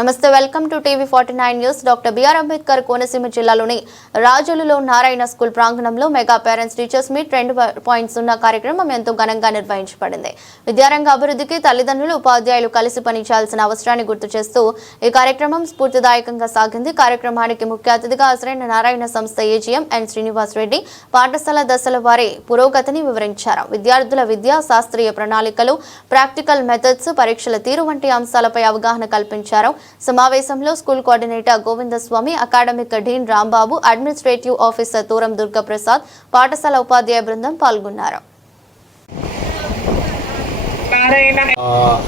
నమస్తే, welcome to టీవీ49 news. Doctor B R Ambedkar Konaseema జిల్లాలోని రాజులలో నారాయణ స్కూల్ ప్రాంగణంలో మెగా పేరెంట్స్ టీచర్స్ మీట్ 2.0 కార్యక్రమం ఎంతో ఘనంగా నిర్వహించబడింది. విద్యారంగ అభివృద్ధికి తల్లిదండ్రులు, ఉపాధ్యాయులు కలిసి పనిచేయాల్సిన అవసరాన్ని గుర్తు చేస్తూ ఈ కార్యక్రమం స్ఫూర్తిదాయకంగా సాగింది. కార్యక్రమానికి ముఖ్య అతిథిగా హాజరైన నారాయణ సంస్థ ఏజీఎం ఎన్ శ్రీనివాస్ రెడ్డి పాఠశాల దశల వారి పురోగతిని వివరించారు. విద్యార్థుల విద్యా శాస్త్రీయ ప్రణాళికలు, ప్రాక్టికల్ మెథడ్స్, పరీక్షల తీరు వంటి అంశాలపై అవగాహన కల్పించారు. సమావేశంలో school coordinator Govindaswamy, academic dean Rambabu, administrative officer Thuram Durgaprasad, పాఠశాల ఉపాధ్యాయ బృందం పాల్గొన్నారు.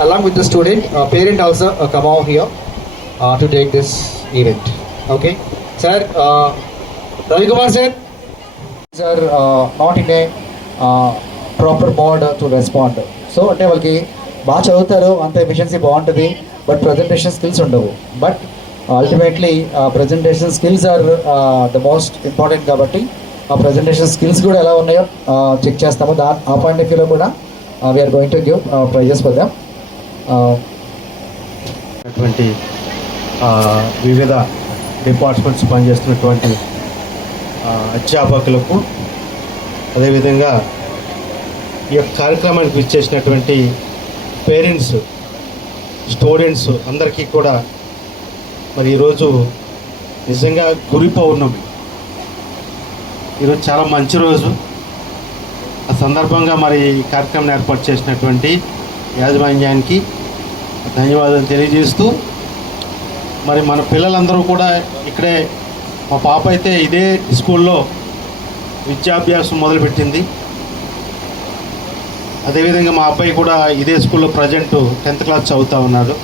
Along with the student, parent also come out here to take this event. Okay, sir. Ravi Kumar sir, sir, not in a proper mode to respond. So అంటే వాళ్ళకి బాగా చదువుతారు, అంత efficiency బాగుంటుంది, బట్ ప్రజెంటేషన్ స్కిల్స్ ఉండవు. But ultimately presentation skills are the most important. కాబట్టి ఆ presentation skills కూడా ఎలా ఉన్నాయో చెక్ చేస్తాము. ఆ పాయింట్ ఆఫ్ వ్యూలో కూడా we're going to give prizes for them. అటువంటి వివిధ డిపార్ట్మెంట్స్ పనిచేస్తున్నటువంటి అధ్యాపకులకు, అదేవిధంగా ఈ యొక్క కార్యక్రమానికి ఇచ్చేసినటువంటి పేరెంట్స్, స్టూడెంట్స్ అందరికీ కూడా మరి ఈరోజు నిజంగా గురి పౌర్ణమి. ఈరోజు చాలా మంచి రోజు. ఆ సందర్భంగా మరి ఈ కార్యక్రమం ఏర్పాటు చేసినటువంటి యాజమాన్యానికి ధన్యవాదాలు తెలియజేస్తూ, మరి మన పిల్లలందరూ కూడా ఇక్కడే, మా పాప అయితే ఇదే స్కూల్లో విద్యాభ్యాసం మొదలుపెట్టింది. అదేవిధంగా మా అబ్బాయి కూడా ఇదే స్కూల్లో ప్రజెంట్ 10th క్లాస్ చదువుతూ ఉన్నాడు.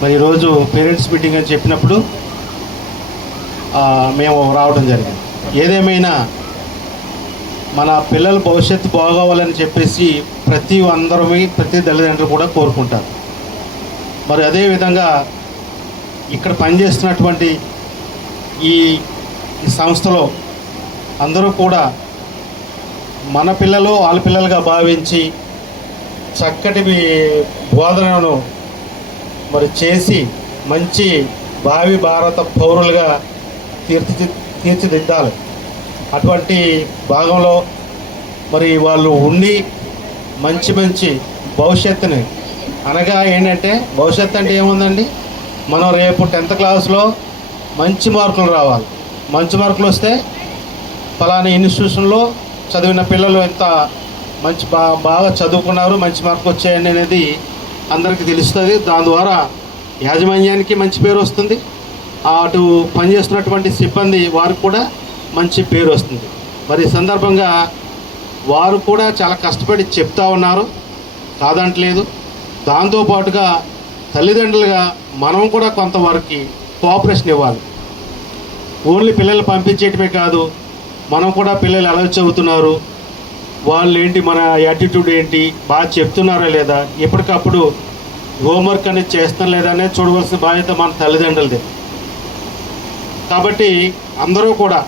మరి ఈరోజు పేరెంట్స్ మీటింగ్ అని చెప్పినప్పుడు మేము రావడం జరిగింది. ఏదేమైనా మన పిల్లల భవిష్యత్తు బాగోవాలని చెప్పేసి ప్రతి తల్లిదండ్రులు కూడా కోరుకుంటారు. మరి అదేవిధంగా ఇక్కడ పనిచేస్తున్నటువంటి ఈ సంస్థలో అందరూ కూడా మన పిల్లలు వాళ్ళ పిల్లలుగా భావించి చక్కటి బోధనను మరి చేసి మంచి భావి భారత పౌరులుగా తీర్చిదిద్దాలి. అటువంటి భాగంలో మరి వాళ్ళు ఉండి మంచి భవిష్యత్తుని, అనగా ఏంటంటే భవిష్యత్తు అంటే ఏముందండి, మనం రేపు 10th క్లాస్లో మంచి మార్కులు రావాలి. మంచి మార్కులు వస్తే ఫలానా ఇన్స్టిట్యూషన్లో చదివిన పిల్లలు ఎంత మంచి బాగా చదువుకున్నారు, మంచి మార్కులు వచ్చాయని అనేది అందరికీ తెలుస్తుంది. దాని ద్వారా యాజమాన్యానికి మంచి పేరు వస్తుంది, అటు పనిచేస్తున్నటువంటి సిబ్బంది వారికి కూడా మంచి పేరు వస్తుంది. మరి ఈ సందర్భంగా వారు కూడా చాలా కష్టపడి చెప్తా ఉన్నారు, కాదంటలేదు. దాంతోపాటుగా తల్లిదండ్రులుగా మనం కూడా కొంతవరకు కోఆపరేషన్ ఇవ్వాలి. ఓన్లీ పిల్లలు పంపించేయటమే కాదు, మనం కూడా పిల్లలు ఎలా చదువుతున్నారు, వాళ్ళు ఏంటి, మన యాటిట్యూడ్ ఏంటి, బాగా చెప్తున్నారా లేదా, ఎప్పటికప్పుడు హోంవర్క్ అనేది చేస్తున్నా లేదా అనేది చూడవలసిన బాధ్యత మన తల్లిదండ్రులదే. కాబట్టి అందరూ కూడా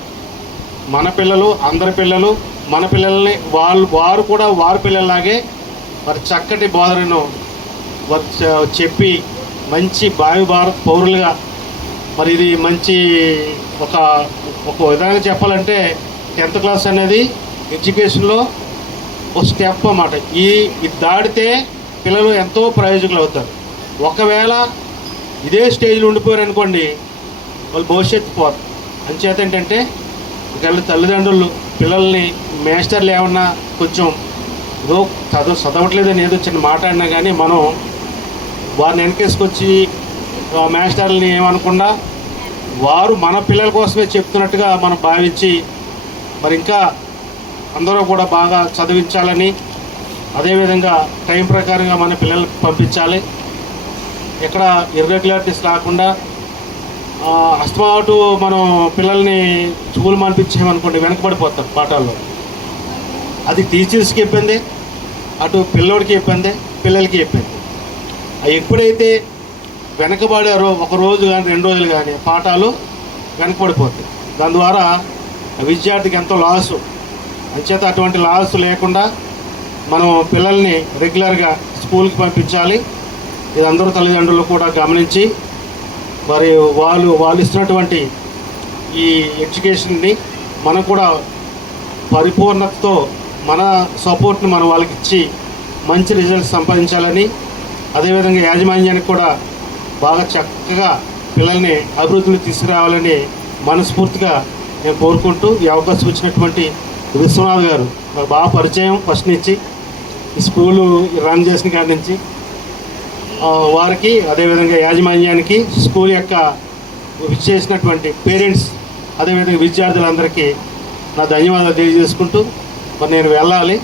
మన పిల్లలు, అందరి పిల్లలు మన పిల్లల్ని వారు కూడా వారి పిల్లల్లాగే మరి చక్కటి బోధనను చెప్పి మంచి భావి భారత పౌరులుగా, మరి ఇది మంచి ఒక విధంగా చెప్పాలంటే 10th క్లాస్ అనేది ఎడ్యుకేషన్లో ఒక స్టెప్ అన్నమాట. ఇది దాటితే పిల్లలు ఎంతో ప్రయోజకులు అవుతారు. ఒకవేళ ఇదే స్టేజ్లో ఉండిపోయారు అనుకోండి, వాళ్ళు భవిష్యత్తు పోరు. అంచేత ఏంటంటే ఒకవేళ తల్లిదండ్రులు పిల్లల్ని మాస్టర్లు ఏమన్నా కొంచెం ఏదో చదవట్లేదని ఏదో చిన్న మాట్లాడినా కానీ మనం వారిని వెనకేసుకొచ్చి మాస్టర్లని ఏమనకుండా వారు మన పిల్లల కోసమే చెప్తున్నట్టుగా మనం భావించి మరి ఇంకా అందరూ కూడా బాగా చదివించాలని, అదేవిధంగా టైం ప్రకారంగా మన పిల్లలకు పంపించాలి. ఎక్కడ ఇర్రెగ్యులారిటీస్ రాకుండా అస్తమాటు మనం పిల్లల్ని స్కూల్ పంపించామనుకోండి వెనకబడిపోతారు పాఠాల్లో. అది టీచర్స్కి ఇబ్బంది, అటు పిల్లోడికి ఇబ్బంది, పిల్లలకి ఇబ్బంది. ఎప్పుడైతే వెనకబడారో ఒక రోజు కానీ 2 రోజులు కానీ పాఠాలు వెనకబడిపోతాయి. దాని ద్వారా విద్యార్థికి ఎంతో లాసు. అంచేత అటువంటి లాస్ లేకుండా మనం పిల్లల్ని రెగ్యులర్గా స్కూల్కి పంపించాలి. ఇది అందరూ తల్లిదండ్రులు కూడా గమనించి మరి వాళ్ళు ఇస్తున్నటువంటి ఈ ఎడ్యుకేషన్ని మనం కూడా పరిపూర్ణతతో మన సపోర్ట్ని మనం వాళ్ళకి ఇచ్చి మంచి రిజల్ట్స్ సంపాదించాలని, అదేవిధంగా యాజమాన్యానికి కూడా బాగా చక్కగా పిల్లల్ని అభివృద్ధిలో తీసుకురావాలని మనస్ఫూర్తిగా నేను కోరుకుంటూ ఈ అవకాశం ఇచ్చినటువంటి విశ్వనాథ్ గారు నాకు బాగా పరిచయం ఫస్ట్ నుంచి, ఈ స్కూలు రన్ చేసిన కాడి నుంచి వారికి, అదేవిధంగా యాజమాన్యానికి, స్కూల్ యొక్క విచ్చేసినటువంటి పేరెంట్స్, అదేవిధంగా విద్యార్థులందరికీ నా ధన్యవాదాలు తెలియజేసుకుంటూ మరి నేను వెళ్ళాలి.